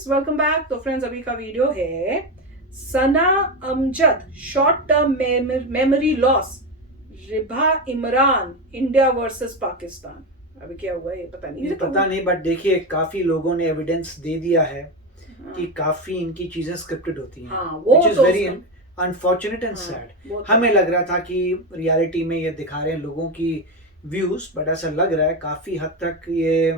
Friends, welcome back. तो friends, अभी का वीडियो है Sana Amjad short term memory loss, Riba Imran India versus Pakistan. अभी क्या हुआ ये पता नहीं, पता नहीं, बट देखिए काफी लोगों ने एविडेंस दे दिया है कि काफी इनकी चीजें स्क्रिप्टेड होती हैं, which is very unfortunate and sad. हमें लग रहा था कि रियलिटी में ये दिखा रहे हैं लोगों की व्यूज, बट ऐसा लग रहा है काफी हद तक ये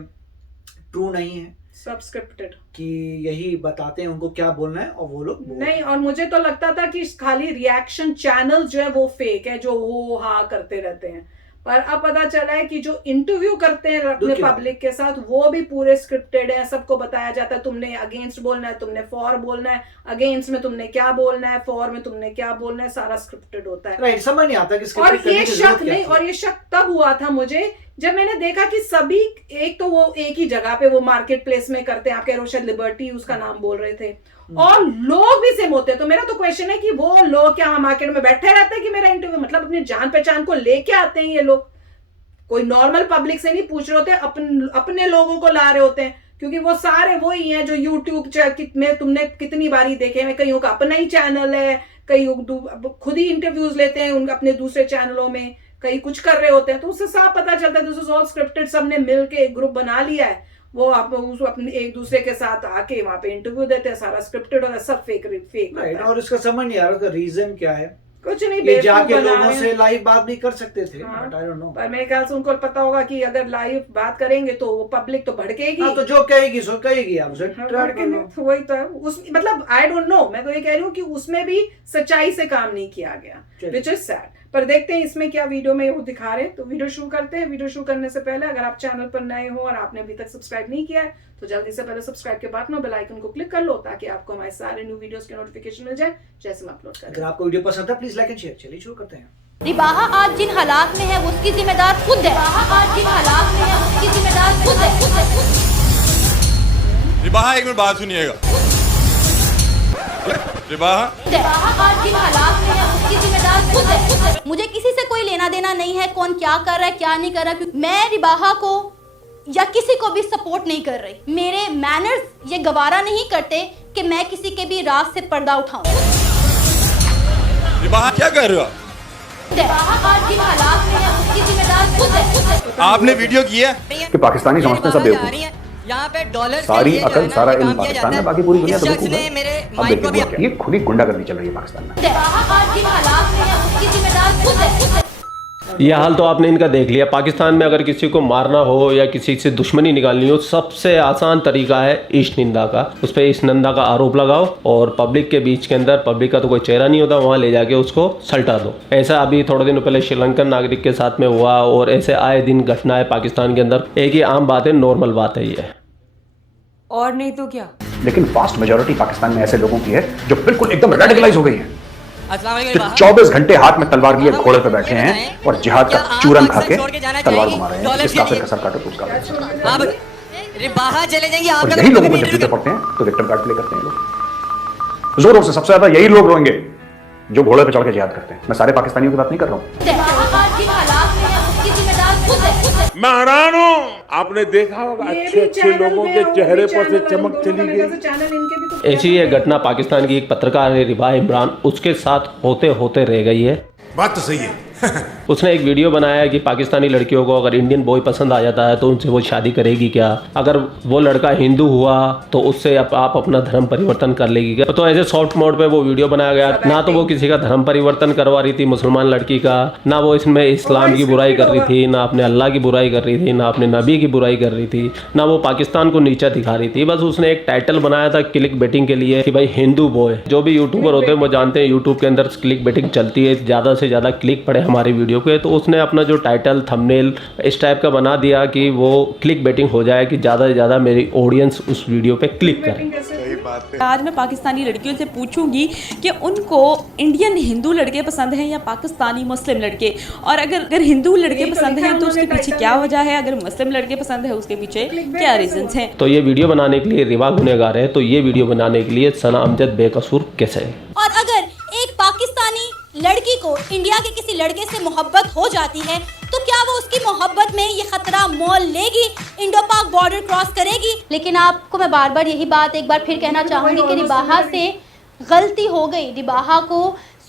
ट्रू नहीं है, सब स्क्रिप्टेड, कि यही बताते हैं उनको क्या बोलना है और वो लोग नहीं। और मुझे तो लगता था कि खाली रिएक्शन चैनल जो है वो फेक है, जो वो हाँ करते रहते हैं, पर अब पता चला है कि जो इंटरव्यू करते हैं अपने पब्लिक के साथ वो भी पूरे स्क्रिप्टेड है। सबको बताया जाता है तुमने अगेंस्ट बोलना है, तुमने फॉर बोलना है, अगेंस्ट में तुमने क्या बोलना है, फॉर में तुमने क्या बोलना है, सारा स्क्रिप्टेड होता है। राइट, समझ नहीं आता कि और ये शक नहीं, और ये शक तब हुआ था मुझे जब मैंने देखा कि सभी एक तो वो एक ही जगह पे वो मार्केट प्लेस में करते हैं, आप कह रहे हो शायद लिबर्टी उसका नाम बोल रहे थे, और लोग भी सेम होते हैं। तो मेरा तो क्वेश्चन है कि वो लोग क्या मार्केट में बैठे रहते हैं कि मेरा इंटरव्यू, मतलब अपनी जान पहचान को लेके आते हैं ये लोग, कोई नॉर्मल पब्लिक से नहीं पूछ रहे होते, अपने लोगों को ला रहे होते हैं, क्योंकि वो सारे वही हैं जो यूट्यूब में तुमने कितनी बारी देखे हैं। कईयों का अपना ही चैनल है, कई खुद ही इंटरव्यूज लेते हैं उनके अपने दूसरे चैनलों में, कई कुछ कर रहे होते हैं, तो उससे साफ पता चलता है दिस इज ऑल स्क्रिप्टेड। सबने मिलके एक ग्रुप बना लिया है, वो आप अपने एक दूसरे के साथ आके वहां पे इंटरव्यू देते हैं, सारा स्क्रिप्टेड होता है, सब फेक राइट। और इसका समझ नहीं आ रहा, उसका रीजन क्या है, कुछ नहीं, ये जाके लोगों से लाइव बात भी कर सकते थे, बट आई डोंट नो। पर मेरे ख्याल से उनको पता होगा कि अगर लाइव बात करेंगे तो वो पब्लिक तो भड़केगी। तो जो कहेगी सो कहेगी, आप तो वही तो है उस, मतलब आई डोंट नो, मैं तो ये कह रही हूँ कि उसमें भी सच्चाई से काम नहीं किया गया, विच इज सैड। पर देखते हैं इसमें क्या वीडियो में वो दिखा रहे हैं, तो वीडियो शुरू करते हैं। वीडियो शुरू करने से पहले अगर आप चैनल पर नए हो और आपने अभी तक सब्सक्राइब नहीं किया है तो जल्दी से पहले सब्सक्राइब के बटन और बेल आइकन को क्लिक कर लो, ताकि आपको हमारे सारे न्यू वीडियोस के नोटिफिकेशन मिल जाए जैसे हम अपलोड करें। अगर आपको वीडियो पसंद है प्लीज लाइक एंड शेयर। चलिए शुरू करते हैं। रिबाहा आज जिन हालात में है उसकी जिम्मेदार खुद है। आज जिन हालात में है उसकी जिम्मेदार खुद है। रिबाहा एक मिनट बात सुनिएगा। रिबाहा आज जिन हालात में है उसकी जिम्मेदार खुद है। मुझे किसी से कोई लेना देना नहीं है कौन क्या कर रहा है क्या नहीं कर रहा, क्योंकि मैं रिबाहा को या किसी को भी सपोर्ट नहीं कर रही। मेरे मैनर्स ये गवारा नहीं करते कि मैं किसी के भी राज से पर्दा उठाऊं। रिबाहा क्या कर रहे हो? आज जिन हालात में है उसकी जिम्मेदार खुद है। आपने वीडियो किया कि पाकिस्तानी समझते हैं सब बेवकूफ, यहाँ पे डॉलर सारी अकल सारा इल्म पाकिस्तान में, बाकी पूरी दुनिया तो बेवकूफ है। मेरे अब देखिए ये खुली गुंडागर्दी चल रही है पाकिस्तान में। आज जिन हालात में है उसकी जिम्मेदार खुद है। यह हाल तो आपने इनका देख लिया। पाकिस्तान में अगर किसी को मारना हो या किसी से दुश्मनी निकालनी हो, सबसे आसान तरीका है ईश निंदा का। उस पर ईश निंदा का आरोप लगाओ और पब्लिक के बीच के अंदर, पब्लिक का तो कोई चेहरा नहीं होता, वहाँ ले जाके उसको सल्टा दो। ऐसा अभी थोड़े दिन पहले श्रीलंकन नागरिक के साथ में हुआ, और ऐसे आए दिन घटना है पाकिस्तान के अंदर। एक ही आम बात है, नॉर्मल बात है ये, और नहीं तो क्या। लेकिन फास्ट मेजोरिटी पाकिस्तान में ऐसे लोगों की है जो बिल्कुल एकदम रेडिकलाइज हो गई है, जो 24 घंटे हाथ में तलवार लिए घोड़े पे बैठे हैं और जिहाद का चूरन खा के तलवार घुमा रहे हैं। इसका फिर कसर काटो तो उसका अब रिबाहा चले जाएंगे। और यही लोगों को जब विक्टिम पड़ते हैं तो विक्टिम कार्ड प्ले करते हैं लोग। जोरों से सबसे ज्यादा यही लोग रोएंगे जो घोड़े पे चढ़ के जिहाद करते हैं। मैं सारे पाकिस्तानियों की बात नहीं कर रहा हूँ। मैं हैरान हूँ, आपने देखा होगा अच्छे लोगों के चेहरे पर से चमक चली गई। ऐसी ये घटना पाकिस्तान की एक पत्रकार है रिबा इमरान, उसके साथ होते होते रह गई है। बात तो सही है। उसने एक वीडियो बनाया कि पाकिस्तानी लड़कियों को अगर इंडियन बॉय पसंद आ जाता है तो उनसे वो शादी करेगी क्या, अगर वो लड़का हिंदू हुआ तो उससे आप अपना धर्म परिवर्तन कर लेगी क्या। तो ऐसे सॉफ्ट मोड पे वो वीडियो बनाया गया। ना तो वो किसी का धर्म परिवर्तन करवा रही थी मुसलमान लड़की का, ना वो इसमें इस्लाम की बुराई कर रही थी, ना अपने अल्लाह की बुराई कर रही थी, ना अपने नबी की बुराई कर रही थी, ना वो पाकिस्तान को नीचा दिखा रही थी। बस उसने एक टाइटल बनाया था क्लिक बेटिंग के लिए कि भाई हिंदू बॉय। जो भी यूट्यूबर होते हैं वो जानते हैं यूट्यूब के अंदर क्लिक बेटिंग चलती है, ज़्यादा से ज़्यादा क्लिक पड़े हमारी वीडियो पे। तो उसने अपना जो टाइटल थंबनेल इस टाइप का बना दिया कि वो क्लिक बेटिंग हो जाए, कि ज़्यादा से ज़्यादा मेरी ऑडियंस उस वीडियो पे क्लिक करे। आज मैं पाकिस्तानी लड़कियों से पूछूंगी कि उनको इंडियन हिंदू लड़के पसंद हैं या पाकिस्तानी मुस्लिम लड़के, और अगर हिंदू लड़के पसंद हैं तो उसके पीछे क्या वजह है, अगर मुस्लिम लड़के पसंद है उसके पीछे क्या रीजंस हैं। तो ये वीडियो बनाने के लिए रिबा गुनहगार है, तो ये वीडियो बनाने के लिए सना अमजद बेकसूर कैसे है। और अगर एक पाकिस्तानी लड़की को इंडिया के किसी लड़के से मोहब्बत हो जाती है तो क्या क्या वो उसकी मोहब्बत में ये खतरा मोल लेगी, इंडो पाक बॉर्डर क्रॉस करेगी? लेकिन आपको मैं बार बार यही बात एक बार फिर कहना चाहूँगी कि रिबाहा से गलती हो गई। रिबाहा को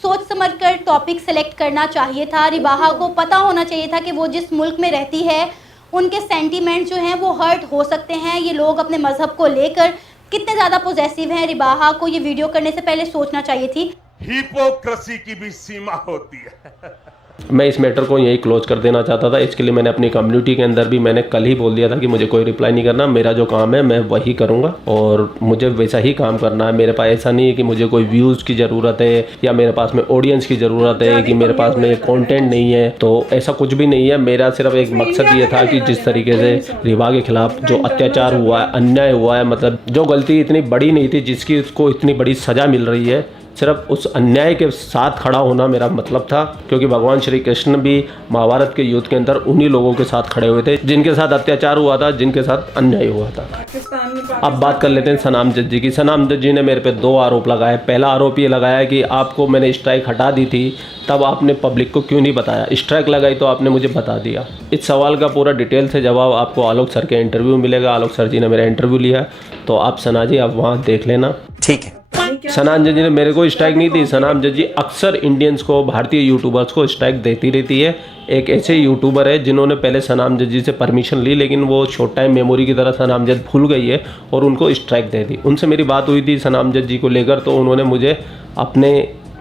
सोच समझकर टॉपिक सेलेक्ट करना चाहिए था। रिबाहा को पता होना चाहिए था कि वो जिस मुल्क में रहती है उनके सेंटीमेंट जो हैं वो हर्ट हो सकते हैं। ये लोग अपने मजहब को लेकर कितने ज़्यादा पॉजिटिव हैं। रिबाहा को ये वीडियो करने से पहले सोचना चाहिए थी। हिपोक्रेसी की भी सीमा होती है। मैं इस मैटर को यही क्लोज कर देना चाहता था। इसके लिए मैंने अपनी कम्युनिटी के अंदर भी मैंने कल ही बोल दिया था कि मुझे कोई रिप्लाई नहीं करना, मेरा जो काम है मैं वही करूँगा और मुझे वैसा ही काम करना है। मेरे पास ऐसा नहीं है कि मुझे कोई व्यूज़ की ज़रूरत है या मेरे पास में ऑडियंस की ज़रूरत है कि मेरे पास में कंटेंट नहीं है, तो ऐसा कुछ भी नहीं है। मेरा सिर्फ एक मकसद ये था कि जिस तरीके से रिबा के खिलाफ जो अत्याचार हुआ है, अन्याय हुआ है, मतलब जो गलती इतनी बड़ी नहीं थी जिसकी उसको इतनी बड़ी सज़ा मिल रही है, सिर्फ उस अन्याय के साथ खड़ा होना मेरा मतलब था। क्योंकि भगवान श्री कृष्ण भी महाभारत के युद्ध के अंदर उन्हीं लोगों के साथ खड़े हुए थे जिनके साथ अत्याचार हुआ था, जिनके साथ अन्याय हुआ था। अब बात कर लेते हैं सनाम जज जी की। सनाम जज जी ने मेरे पे 2 आरोप लगाए। पहला आरोप ये लगाया कि आपको मैंने स्ट्राइक हटा दी थी, तब आपने पब्लिक को क्यों नहीं बताया? स्ट्राइक लगाई तो आपने मुझे बता दिया। इस सवाल का पूरा डिटेल से जवाब आपको आलोक सर के इंटरव्यू मिलेगा। आलोक सर जी ने मेरा इंटरव्यू लिया, तो आप सना जी आप वहाँ देख लेना। ठीक है। सनाम जज जी ने मेरे को स्ट्राइक नहीं दी। सनाम जज जी अक्सर इंडियंस को, भारतीय यूट्यूबर्स को स्ट्राइक देती रहती है। एक ऐसे यूट्यूबर है जिन्होंने पहले सनाम जज जी से परमिशन ली, लेकिन वो शॉर्ट टाइम मेमोरी की तरह सनाम जज भूल गई है और उनको स्ट्राइक दे दी। उनसे मेरी बात हुई थी सनाम जज जी को लेकर, तो उन्होंने मुझे अपने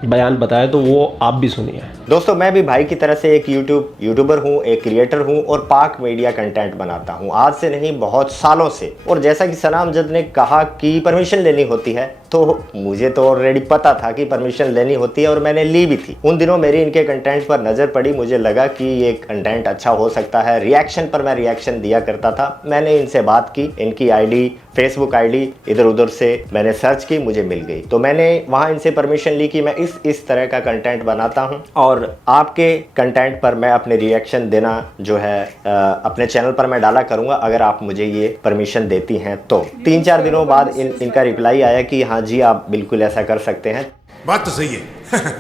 बयान बताया, तो वो आप भी सुनिए। दोस्तों, मैं भी भाई की तरह से एक यूट्यूबर हूँ, एक क्रिएटर हूँ और पाक मीडिया कंटेंट बनाता हूँ, आज से नहीं बहुत सालों से। और जैसा कि सनाम जज ने कहा कि परमिशन लेनी होती है, तो मुझे तो ऑलरेडी पता था कि परमिशन लेनी होती है और मैंने ली भी थी। उन दिनों मेरी इनके कंटेंट पर नज़र पड़ी, मुझे लगा कि ये कंटेंट अच्छा हो सकता है। रिएक्शन पर मैं रिएक्शन दिया करता था। मैंने इनसे बात की, इनकी आईडी, फेसबुक आईडी इधर उधर से मैंने सर्च की, मुझे मिल गई। तो मैंने वहाँ इनसे परमिशन ली कि मैं इस तरह का कंटेंट बनाता हूँ और आपके कंटेंट पर मैं अपने रिएक्शन देना जो है अपने चैनल पर मैं डाला करूँगा, अगर आप मुझे ये परमिशन देती हैं तो। 3-4 दिनों बाद इनका रिप्लाई आया कि हाँ जी आप बिल्कुल ऐसा कर सकते हैं। बात तो सही है।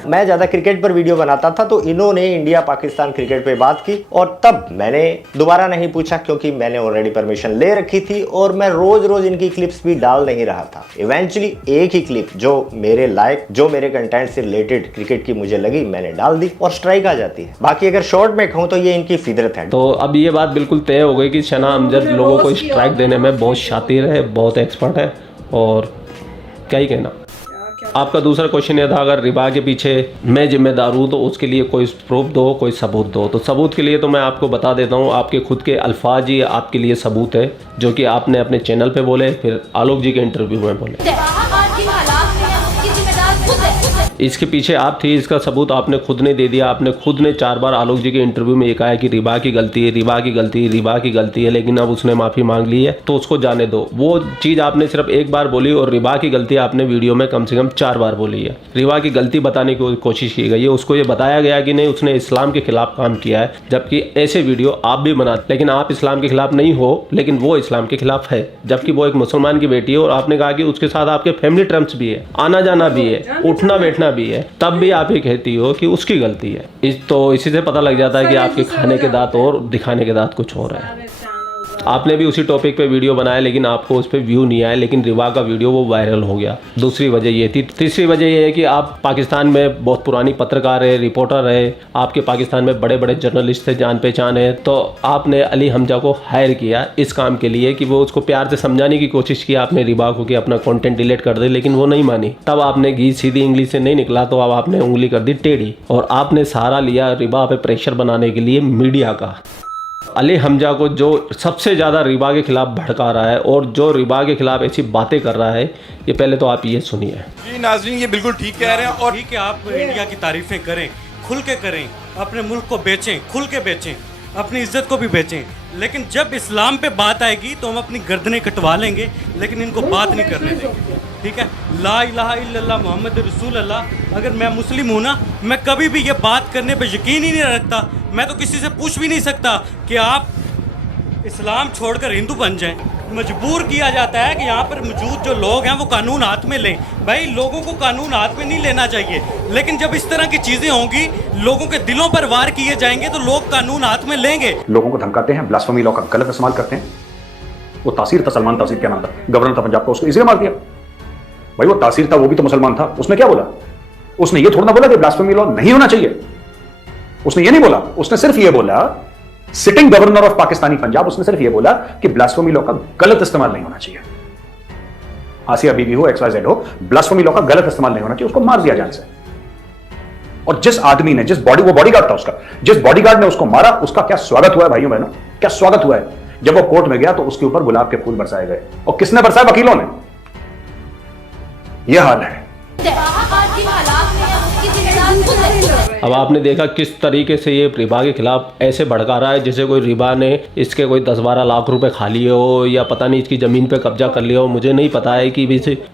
मैं ज़्यादा क्रिकेट पर वीडियो बनाता था, तो इन्होंने इंडिया पाकिस्तान क्रिकेट पे बात की और तब मैंने दोबारा नहीं पूछा क्योंकि मैंने ऑलरेडी परमिशन ले रखी थी और मैं रोज रोज इनकी क्लिप्स भी डाल नहीं रहा था। इवेंचुअली एक ही क्लिप जो मेरे लायक, जो मेरे कंटेंट से रिलेटेड क्रिकेट की मुझे लगी, मैंने डाल दी और स्ट्राइक आ जाती है। बाकी अगर शॉर्ट में कहूँ तो ये इनकी फितरत है। तो अब ये बात बिल्कुल तय हो गई कि शना अमजद लोगों को स्ट्राइक देने में बहुत शातिर है, बहुत एक्सपर्ट है और क्या ही कहना। आपका दूसरा क्वेश्चन ये था, अगर रिबा के पीछे मैं जिम्मेदार हूँ तो उसके लिए कोई प्रूफ दो, कोई सबूत दो। तो सबूत के लिए तो मैं आपको बता देता हूँ, आपके खुद के अल्फाज ही आपके लिए सबूत है, जो कि आपने अपने चैनल पे बोले, फिर आलोक जी के इंटरव्यू में बोले। इसके पीछे आप थी, इसका सबूत आपने खुद ने दे दिया। आपने खुद ने 4 बार आलोक जी के इंटरव्यू में ये कहा है कि रिबा की गलती है, रिबा की गलती, रिबा की गलती है, लेकिन अब उसने माफ़ी मांग ली है तो उसको जाने दो। वो चीज़ आपने सिर्फ 1 बार बोली और रिबा की गलती आपने वीडियो में कम से कम 4 बार बोली है। रिबा की गलती बताने की कोशिश की गई है, उसको ये बताया गया कि नहीं उसने इस्लाम के खिलाफ काम किया है, जबकि ऐसे वीडियो आप भी बनाते, लेकिन आप इस्लाम के खिलाफ नहीं हो, लेकिन वो इस्लाम के खिलाफ है, जबकि वो एक मुसलमान की बेटी है और आपने कहा कि उसके साथ आपके फैमिली टर्म्स भी है, आना जाना भी है, उठना बैठना भी है, तब भी आप ये कहती हो कि उसकी गलती है। इसी से पता लग जाता है कि आपके खाने के दांत और दिखाने के दांत कुछ और है। आपने भी उसी टॉपिक पे वीडियो बनाया, लेकिन आपको उस पर व्यू नहीं आया, लेकिन रिबा का वीडियो वो वायरल हो गया। दूसरी वजह ये थी। तीसरी वजह ये है कि आप पाकिस्तान में बहुत पुरानी पत्रकार है, रिपोर्टर है, आपके पाकिस्तान में बड़े बड़े जर्नलिस्ट थे, जान पहचान है, तो आपने अली हमजा को हायर किया इस काम के लिए कि वो उसको प्यार से समझाने की कोशिश की आपने रिबा को कि अपना कंटेंट डिलीट कर दे, लेकिन वो नहीं मानी। तब आपने घी सीधी इंग्लिश से नहीं निकला, तो अब आपने उंगली कर दी टेढ़ी और आपने सहारा लिया रिबा पे प्रेशर बनाने के लिए मीडिया का। अली हमजा को जो सबसे ज़्यादा रिबा के खिलाफ भड़का रहा है और जो रिबा के खिलाफ ऐसी बातें कर रहा है, ये पहले तो आप ये सुनिए। जी नाज़रीन, ये बिल्कुल ठीक कह रहे हैं और ठीक है, आप इंडिया की तारीफें करें, खुल के करें, अपने मुल्क को बेचें, खुल के बेचें, अपनी इज्जत को भी बेचें, लेकिन जब इस्लाम पे बात आएगी तो हम अपनी गर्दनें कटवा लेंगे, लेकिन इनको बात नहीं करने देंगे। ठीक है, ला इलाहा इल्लल्लाह मोहम्मद रसूल अल्लाह। अगर मैं मुस्लिम हूँ ना, मैं कभी भी ये बात करने पे यकीन ही नहीं रखता। मैं तो किसी से पूछ भी नहीं सकता कि आप इस्लाम छोड़कर हिंदू बन जाएं। मजबूर किया जाता है कि यहाँ पर मौजूद जो लोग हैं वो कानून हाथ में लें। भाई लोगों को कानून हाथ में नहीं लेना चाहिए, लेकिन जब इस तरह की चीजें होंगी, लोगों के दिलों पर वार किए जाएंगे तो लोग कानून हाथ में लेंगे। लोगों को धमकाते हैं, ब्लास्फेमी लॉ का गलत इस्तेमाल करते हैं। वो तासीर था, सलमान तासीर क्या नाम था, गवर्नर था पंजाब का, उसको इसलिए मार दिया। भाई वो तासीर था, वो भी तो मुसलमान था, उसने क्या बोला? उसने ये थोड़ा ना बोला कि ब्लास्फेमी लॉ नहीं होना चाहिए। उसने ये नहीं बोला, उसने सिर्फ ये बोला, sitting governor of Pakistani Punjab, उसने सिर्फ ये बोला कि ब्लास्फेमी लॉ का गलत इस्तेमाल नहीं होना चाहिए। आसिया बीबी हो, XYZ हो, ब्लास्फेमी लॉ का गलत इस्तेमाल नहीं होना चाहिए, उसको मार दिया जान से। और जिस आदमी ने, वो बॉडीगार्ड था उसका, जिस बॉडीगार्ड ने उसको मारा, उसका क्या स्वागत हुआ है भाइयों बहनों, क्या स्वागत हुआ है। जब वो कोर्ट में गया तो उसके ऊपर गुलाब के फूल बरसाए गए, और किसने बरसाए? वकीलों ने। यह हाल है। अब आपने देखा किस तरीके से ये रिबा के खिलाफ ऐसे भड़का रहा है जैसे कोई रिबा ने इसके कोई 10-12 लाख रुपए खा लिए हो, या पता नहीं इसकी ज़मीन पे कब्जा कर लिया हो। मुझे नहीं पता है कि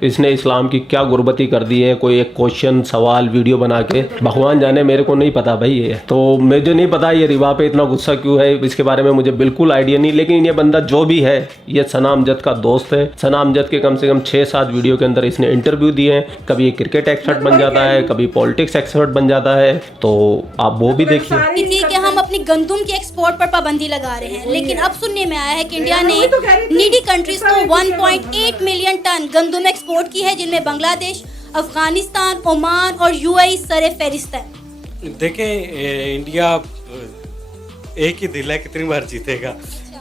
इसने इस्लाम की क्या गुर्बती कर दी है। कोई एक क्वेश्चन सवाल वीडियो बना के, भगवान जाने, मेरे को नहीं पता भाई ये। तो मुझे नहीं पता ये रिबा पे इतना गुस्सा क्यों है, इसके बारे में मुझे बिल्कुल आइडिया नहीं। लेकिन ये बंदा जो भी है, ये सना अमजद का दोस्त है। सना अमजद के कम से कम 6-7 वीडियो के अंदर इसने इंटरव्यू दिए हैं। कभी क्रिकेट एक्सपर्ट बन जाता है, कभी पॉलिटिक्स एक्सपर्ट बन जाता है, तो आप वो भी देखिए। कि हम अपनी गंदुम के एक्सपोर्ट पर पाबंदी लगा रहे हैं, लेकिन अब सुनने में आया है कि इंडिया ने नीडी कंट्रीज को 1.8 मिलियन टन गंदुम एक्सपोर्ट की है, जिनमें बांग्लादेश, अफगानिस्तान, ओमान और UAE सरे फहरिस्त है। देखें, इंडिया एक ही दिल है, कितनी बार जीतेगा।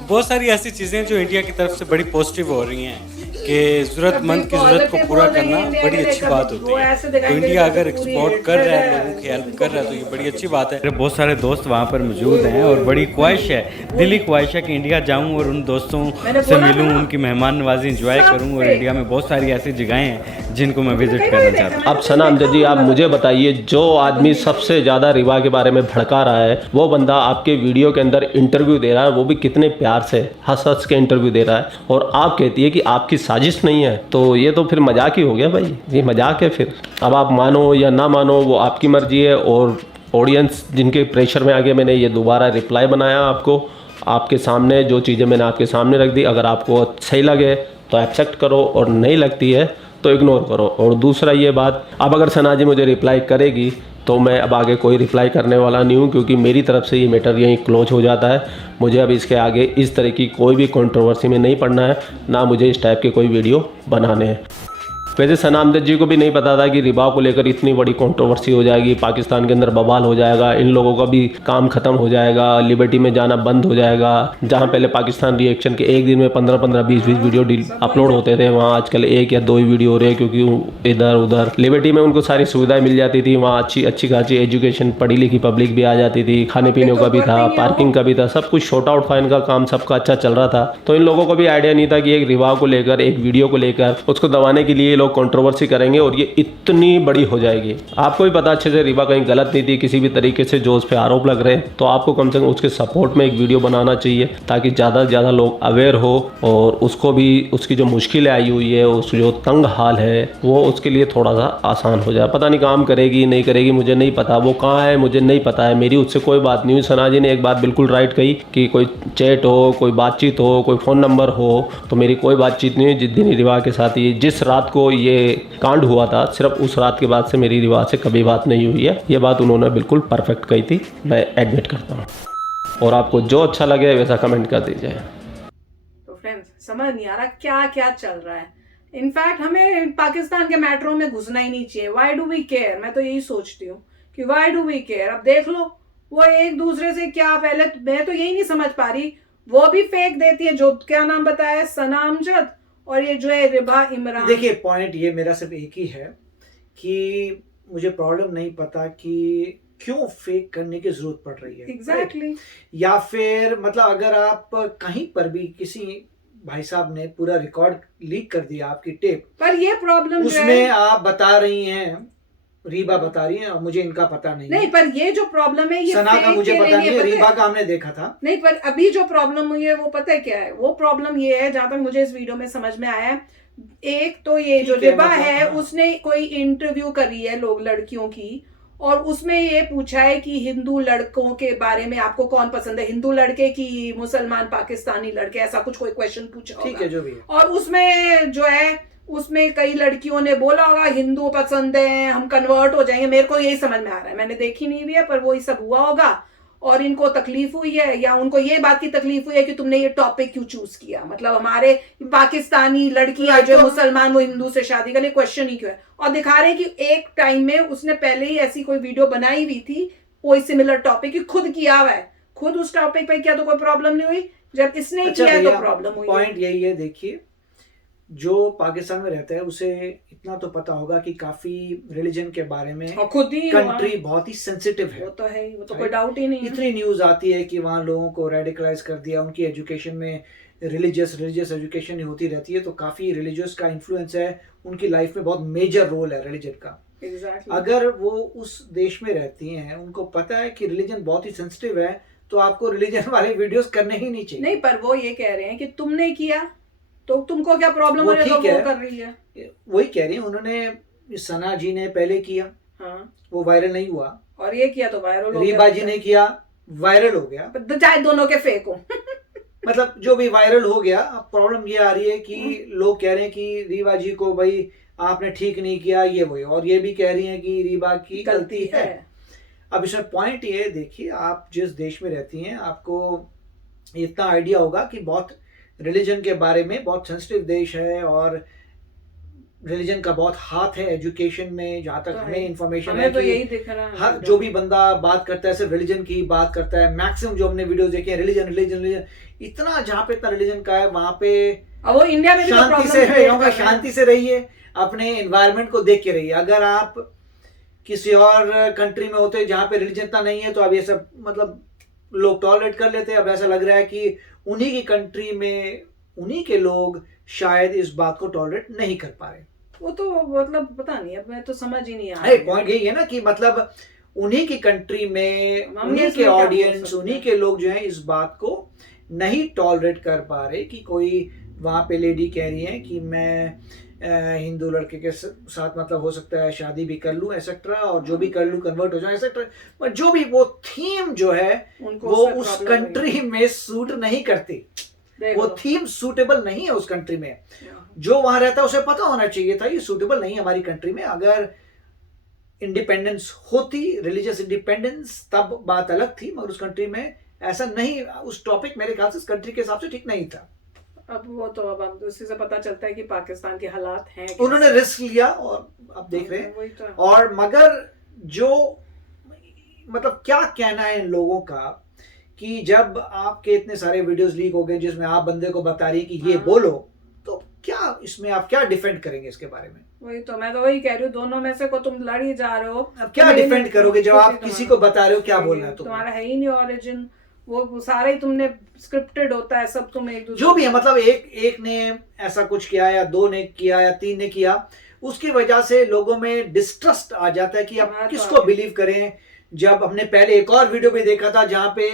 बहुत सारी ऐसी चीज़ें जो इंडिया की तरफ से बड़ी पॉजिटिव हो रही हैं कि ज़रूरतमंद की ज़रूरत को पूरा करना बड़ी अच्छी बात होती है। तो इंडिया अगर एक्सपोर्ट कर रहा है, लोगों की हेल्प कर रहा है, तो ये बड़ी अच्छी बात है। बहुत सारे दोस्त वहाँ पर मौजूद हैं और बड़ी ख्वाहिश है, दिली ख्वाहिश है कि इंडिया जाऊँ और उन दोस्तों से मिलूँ, उनकी मेहमान नवाजी इंजॉय करूँ। और इंडिया में बहुत सारी ऐसी जगहें हैं जिनको मैं विजिट करना चाहता हूँ। अब सना अमजद जी, आप मुझे बताइए, जो आदमी सबसे ज़्यादा रिबा के बारे में भड़का रहा है, वो बंदा आपके वीडियो के अंदर इंटरव्यू दे रहा है, वो भी कितने प्यार से हंस के इंटरव्यू दे रहा है, और आप कहती है कि आपकी साजिश नहीं है। तो ये तो फिर मजाक ही हो गया भाई, ये मजाक है फिर। अब आप मानो या ना मानो वो आपकी मर्जी है। और ऑडियंस जिनके प्रेशर में आके मैंने ये दोबारा रिप्लाई बनाया आपको, आपके सामने जो चीज़ें मैंने आपके सामने रख दी। अगर आपको सही लगे तो एक्सेप्ट करो, और नहीं लगती है तो इग्नोर करो। और दूसरा ये बात, अब अगर सना जी मुझे रिप्लाई करेगी तो मैं अब आगे कोई रिप्लाई करने वाला नहीं हूँ, क्योंकि मेरी तरफ से ये मैटर यहीं क्लोज हो जाता है। मुझे अब इसके आगे इस तरह की कोई भी कंट्रोवर्सी में नहीं पड़ना है, ना मुझे इस टाइप के कोई वीडियो बनाने हैं। वैसे सना अमजद जी को भी नहीं पता था कि रिबा को लेकर इतनी बड़ी कंट्रोवर्सी हो जाएगी, पाकिस्तान के अंदर बवाल हो जाएगा, इन लोगों का भी काम खत्म हो जाएगा, लिबर्टी में जाना बंद हो जाएगा। जहां पहले पाकिस्तान रिएक्शन के एक दिन में 15-15, 20-20 वीडियो अपलोड होते थे, वहाँ आजकल 1 या 2 ही वीडियो हो रहे हैं, क्योंकि इधर उधर लिबर्टी में उनको सारी सुविधाएं मिल जाती थी। वहाँ अच्छी खासी एजुकेशन, पढ़ी लिखी पब्लिक भी आ जाती थी, खाने पीने का भी था, पार्किंग का भी था, सब कुछ शॉर्ट आउट फाइन का काम सबका अच्छा चल रहा था। तो इन लोगों को भी आइडिया नहीं था कि एक रिबा को लेकर, एक वीडियो को लेकर उसको दबाने के लिए लोग कंट्रोवर्सी करेंगे और ये इतनी बड़ी हो जाएगी। आपको भी पता अच्छे से रिबा कहीं गलत नहीं थी किसी भी तरीके से, जो उस पर आरोप लग रहे हैं। तो आपको कम से कम उसके सपोर्ट में एक वीडियो बनाना चाहिए, ताकि ज़्यादा से ज़्यादा लोग अवेयर हो, और उसको भी उसकी जो मुश्किलें आई हुई है, उस जो तंग हाल है, वो उसके लिए थोड़ा सा आसान हो जाए। पता नहीं काम करेगी नहीं करेगी, मुझे नहीं पता, वो कहाँ है मुझे नहीं पता है, मेरी उससे कोई बात नहीं हुई। सना जी ने एक बात बिल्कुल राइट कही कि कोई चैट हो, कोई बातचीत हो, कोई फ़ोन नंबर हो, तो मेरी कोई बातचीत नहीं हुई। जिस दिन रिबा के साथ ये, जिस रात को ये कांड हुआ था, सिर्फ उस रात के बाद से मेरी रिबा से कभी बात नहीं हुई है। ये बात उन्होंने बिल्कुल परफेक्ट कही थी, मैं एडमिट करता हूँ। और आपको जो अच्छा लगे वैसा कमेंट कर दीजिए। तो फ्रेंड्स, समझ नहीं आ रहा क्या क्या चल रहा है। इनफैक्ट हमें पाकिस्तान के मैटरों में घुसना ही नहीं चाहिए। Why do we care? मैं तो यही सोचती हूँ कि व्हाई डू वी केयर। अब देख लो वो एक दूसरे से क्या, पहले मैं तो यही नहीं समझ पा रही, वो भी फेक देती है, जो क्या नाम बताया, सना अमजद, और ये जो है रिबा इमरान। देखिए, पॉइंट ये मेरा सिर्फ एक ही है कि मुझे प्रॉब्लम नहीं पता कि क्यों फेक करने की जरूरत पड़ रही है। एग्जैक्टली। या फिर मतलब अगर आप कहीं पर भी किसी भाई साहब ने पूरा रिकॉर्ड लीक कर दिया आपकी टेप, पर ये प्रॉब्लम उसमें आप बता रही हैं, रीबा बता रही है, और मुझे इनका पता नहीं। नहीं, पर ये जो प्रॉब्लम है, ये सना का मुझे पता नहीं है, रीबा का हमने देखा था। नहीं, पर अभी जो प्रॉब्लम हुई है वो पता है क्या है? वो प्रॉब्लम ये है, जहां तक मुझे इस वीडियो में समझ में आया है, एक तो ये जो रिबा है उसने कोई इंटरव्यू करी है लोग लड़कियों की, और उसमें ये पूछा है कि हिंदू लड़कों के बारे में आपको कौन पसंद है, हिंदू लड़के की मुसलमान पाकिस्तानी लड़के, ऐसा कुछ कोई क्वेश्चन पूछा ठीक है जो भी है। और उसमें जो है उसमें कई लड़कियों ने बोला होगा हिंदू पसंद है, हम कन्वर्ट हो जाएंगे। मेरे को यही समझ में आ रहा है, मैंने देखी नहीं भी है, पर वो ही सब हुआ होगा और इनको तकलीफ हुई है, या उनको ये बात की तकलीफ हुई है कि तुमने ये टॉपिक क्यों चूज किया, मतलब हमारे पाकिस्तानी लड़कियां जो मुसलमान वो हिंदू से शादी करने, क्वेश्चन ही क्यों है। और दिखा रहे हैं कि एक टाइम में उसने पहले ही ऐसी कोई वीडियो बनाई हुई थी कोई सिमिलर टॉपिक की, खुद किया हुआ है, खुद उस टॉपिक पे किया तो कोई प्रॉब्लम नहीं हुई, जब इसने किया है तो प्रॉब्लम हुई। पॉइंट यही है, देखिए जो पाकिस्तान में रहता है उसे इतना तो पता होगा कि काफी रिलीजन के बारे में खुद ही कंट्री बहुत ही सेंसिटिव है। वो तो है, वो तो कोई डाउट ही नहीं है। इतनी न्यूज आती है कि वहाँ लोगों को रेडिकलाइज कर दिया, उनकी एजुकेशन में रिलीजियस एजुकेशन होती रहती है, तो काफी रिलीजियस का इन्फ्लुएंस है उनकी लाइफ में, बहुत मेजर रोल है रिलीजन का। अगर वो उस देश में रहती हैं, उनको पता है कि रिलीजन बहुत ही सेंसिटिव है, तो आपको रिलीजन वाले वीडियोस करने ही नहीं चाहिए। नहीं, पर वो ये कह रहे हैं कि तुमने किया तो तुमको क्या प्रॉब्लम हो रही है, तो वो कर रही है, वही कह रही है। उन्होंने सना जी ने पहले किया, हाँ, वो वायरल नहीं हुआ, और ये किया तो वायरल हो गया। रीबा जी ने किया, वायरल हो गया, तो चाहे दोनों के फेक हो मतलब जो भी वायरल हो गया। अब प्रॉब्लम ये आ रही है कि लोग कह रहे हैं कि रीबा जी को भाई आपने ठीक नहीं किया, ये वही, और ये भी कह रही हैं कि रीबा की गलती है। अब इसमें पॉइंट ये देखिए, आप जिस देश में रहती हैं आपको इतना आइडिया होगा कि बहुत रिलीजन के बारे में बहुत सेंसिटिव देश है, और रिलीजन का बहुत हाथ है एजुकेशन में, जहाँ तक हमें इंफॉर्मेशन है तो कि यही दिख रहा है। हर जो भी बंदा बात करता है सिर्फ रिलीजन की बात करता है। मैक्सिमम जो हमने वीडियोस देखे हैं रिलीजन रिलीजन रिलीजन, इतना जहाँ पे इतना रिलीजन का है वहाँ पे वो इंडिया में शांति से रहूंगा, शांति से रहिए, अपने एनवायरनमेंट को देख के रहिए। अगर आप किसी और कंट्री में होते जहाँ पे रिलीजन इतना नहीं है तो अब ये सब मतलब लोग टॉलरेट कर लेते हैं। अब ऐसा लग रहा है कि उन्हीं की कंट्री में उन्हीं के लोग शायद इस बात को टॉलरेट नहीं कर पा रहे। वो तो मतलब पता नहीं, अब मैं तो समझ ही नहीं आ रहा। पॉइंट यही है ना कि मतलब उन्हीं की कंट्री में उन्हीं के ऑडियंस, उन्हीं के लोग जो हैं इस बात को नहीं टॉलरेट कर पा रहे कि कोई वहाँ पे लेडी कह रही है कि मैं हिंदू लड़के के साथ मतलब हो सकता है शादी भी कर लूं एसेट्रा, और जो भी कर लूं कन्वर्ट हो जाऊं एसेट्रा, पर जो भी वो थीम जो है वो उस कंट्री में सूट नहीं करती, वो थीम सूटेबल नहीं है उस कंट्री में। जो वहां रहता है उसे पता होना चाहिए था ये सूटेबल नहीं है हमारी कंट्री में। अगर इंडिपेंडेंस होती, रिलीजियस इंडिपेंडेंस, तब बात अलग थी, मगर उस कंट्री में ऐसा नहीं, उस टॉपिक मेरे ख्याल से इस कंट्री के हिसाब से ठीक नहीं था। अब वो तो अब उसी से पता चलता है कि पाकिस्तान के हालात हैं, उन्होंने रिस्क लिया और अब देख रहे हैं तो। और मगर जो मतलब क्या कहना है इन लोगों का कि जब आपके इतने सारे वीडियोस लीक हो गए जिसमें आप बंदे को बता रही कि ये बोलो, तो क्या इसमें आप क्या डिफेंड करेंगे इसके बारे में? वही तो मैं तो वही कह रही हूँ, दोनों में से को तुम लड़ ही जा रहे हो, अब क्या डिफेंड करोगे जब आप किसी को बता रहे हो क्या बोलना है? तुम्हारा है ही नहीं ओरिजिन, वो सारे ही तुमने स्क्रिप्टेड होता है सब, तुम एक दूसरे जो भी है मतलब एक ने ऐसा कुछ किया या दो ने किया या तीन ने किया, उसकी वजह से लोगों में डिस्ट्रस्ट आ जाता है कि अब किसको बिलीव करें। जब हमने पहले एक और वीडियो भी देखा था जहाँ पे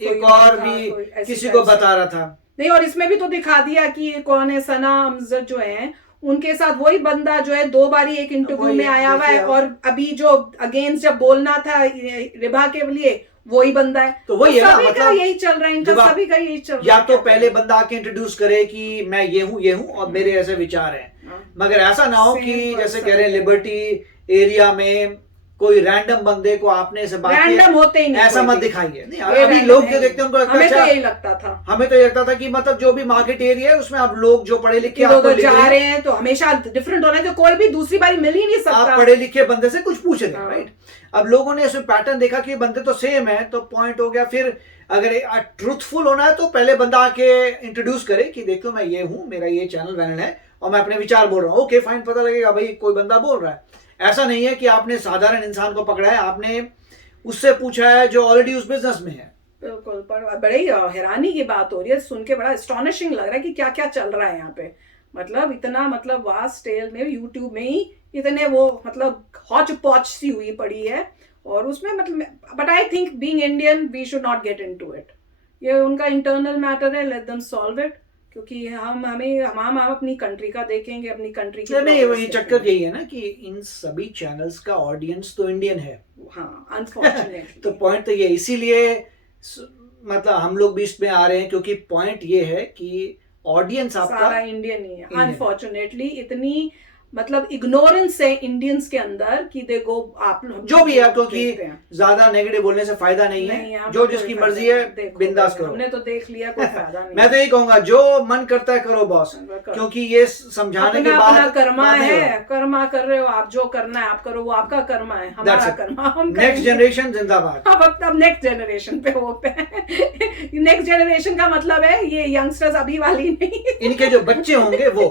एक और भी किसी को बता रहा था, नहीं, और इसमें भी तो दिखा दिया कि कौन है, सना अमजद जो है उनके साथ वही बंदा जो है 2 बार एक इंटरव्यू में आया हुआ है, और अभी जो अगेंस्ट जब बोलना था रिबा के लिए वही बंदा है। तो वही है ना, मतलब यही चल रहा है इनका, सभी का यही चल रहा है। या तो पहले बंदा आके इंट्रोड्यूस करे कि मैं ये हूँ और मेरे ऐसे विचार हैं, मगर ऐसा ना हो कि जैसे कह रहे हैं लिबर्टी एरिया में कोई रैंडम बंदे को आपने ऐसे बात रैंडम होते ही नहीं, ऐसा मत दिखाइए। नहीं, अभी लोग जो देखते हैं उनको लगता है, हमें तो यही लगता था, हमें तो ये लगता था कि मतलब जो भी मार्केट एरिया है उसमें आप लोग जो पढ़े लिखे जा रहे हैं तो हमेशा डिफरेंट होना है, तो कोई भी दूसरी बारी मिल ही नहीं सकता। आप पढ़े लिखे बंदे से कुछ पूछ रहे हैं, राइट? अब लोगों ने इसमें पैटर्न देखा कि बंदे तो सेम है, तो पॉइंट हो गया। फिर अगर ट्रूथफुल होना है तो पहले बंदा आके इंट्रोड्यूस करे कि देखो मैं ये हूँ, मेरा ये चैनल वैनल है और मैं अपने विचार बोल रहा हूँ, ओके फाइन, पता लगेगा भाई कोई बंदा बोल रहा है। ऐसा नहीं है कि आपने साधारण इंसान को पकड़ा है, आपने उससे पूछा है जो ऑलरेडी उस बिजनेस में है। बिल्कुल, पर बड़ी हैरानी की बात हो रही है, सुन के बड़ा एस्टॉनिशिंग लग रहा है कि क्या क्या चल रहा है यहाँ पे। मतलब इतना मतलब वास्ट स्केल में यूट्यूब में ही इतने वो मतलब हॉच पॉच सी हुई पड़ी है, और उसमें मतलब but I think being Indian we should not get into it. ये उनका इंटरनल मैटर है, लेट देम सॉल्व इट। क्योंकि हम अपनी कंट्री का देखेंगे, अपनी कंट्री की नहीं, ये चक्कर यही है ना कि इन सभी चैनल्स का ऑडियंस तो इंडियन है। हाँ, अनफॉर्चुनेटली। तो पॉइंट तो ये, इसीलिए मतलब हम लोग भी इसमें आ रहे हैं, क्योंकि पॉइंट ये है कि ऑडियंस आपका सारा इंडियन ही है। अनफॉर्चुनेटली इतनी मतलब इग्नोरेंस है इंडियंस के अंदर कि देखो आप जो भी है, क्योंकि ज्यादा नेगेटिव बोलने से फायदा नहीं है। जो जिसकी मर्जी है बिंदास करो। हमने तो देख लिया, कोई फायदा नहीं। मैं तो यही कहूंगा जो मन करता है करो बॉस, क्योंकि ये समझाने के बाद अपना कर्मा है, कर्मा कर रहे हो आप, जो करना है आप करो, वो आपका कर्मा है, हमारा कर्मा हम। नेक्स्ट जनरेशन जिंदाबाद। अब नेक्स्ट जनरेशन पे वो नेक्स्ट जनरेशन का मतलब है ये यंगस्टर्स अभी वाली नहीं, इनके जो बच्चे होंगे वो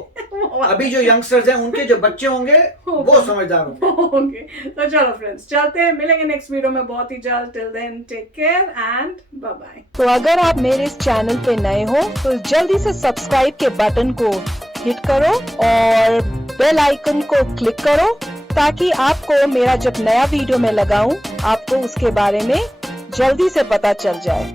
अभी जो यंगस्टर्स हैं उनके जो बच्चे होंगे वो समझदार होंगे। तो चलो फ्रेंड्स, चलते हैं, मिलेंगे नेक्स्ट वीडियो में बहुत ही जल्द। Till then take care and bye bye. तो अगर आप मेरे इस चैनल पे नए हो तो जल्दी से सब्सक्राइब के बटन को हिट करो और बेल आइकन को क्लिक करो, ताकि आपको मेरा जब नया वीडियो मैं लगाऊं आपको उसके बारे में जल्दी से पता चल जाए।